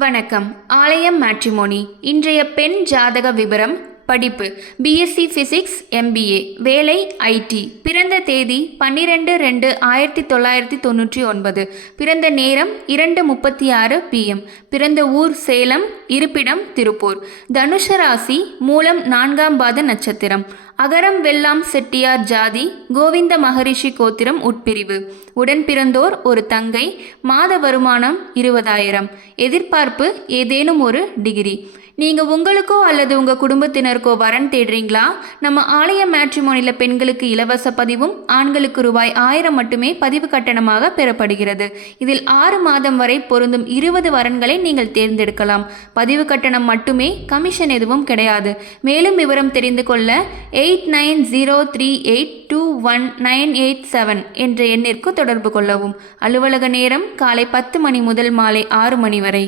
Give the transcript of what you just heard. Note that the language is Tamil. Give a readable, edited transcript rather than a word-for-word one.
வணக்கம். ஆலயம் மேட்ரிமோனி. இன்றைய பெண் ஜாதக விபரம். படிப்பு பிஎஸ்சி ஃபிசிக்ஸ், எம்பிஏ. வேலை ஐடி. பிறந்த தேதி 12/2/1999. பிறந்த நேரம் 2:36 PM. பிறந்த ஊர் சேலம். இருப்பிடம் திருப்பூர். தனுஷ ராசி. மூலம் 4ஆம் பாத நட்சத்திரம். அகரம் வெல்லாம் செட்டியார் ஜாதி. கோவிந்த மகரிஷி கோத்திரம் உட்பிரிவு. உடன் பிறந்தோர் ஒரு தங்கை. மாத வருமானம் 20,000. எதிர்பார்ப்பு ஏதேனும் ஒரு டிகிரி. நீங்கள் உங்களுக்கோ அல்லது உங்கள் குடும்பத்தினருக்கோ வரன் தேடுறீங்களா? நம்ம ஆலயம் மேட்ரிமோனியில் பெண்களுக்கு இலவச பதிவும் ஆண்களுக்கு ரூபாய் 1000 மட்டுமே பதிவு கட்டணமாக பெறப்படுகிறது. இதில் 6 மாதம் வரை பொருந்தும் 20 வரன்களை நீங்கள் தேர்ந்தெடுக்கலாம். பதிவு கட்டணம் மட்டுமே, கமிஷன் எதுவும் கிடையாது. மேலும் விவரம் தெரிந்து கொள்ள 8903821987 என்ற எண்ணிற்கு தொடர்பு கொள்ளவும். அலுவலக நேரம் காலை 10 மணி முதல் மாலை 6 மணி வரை.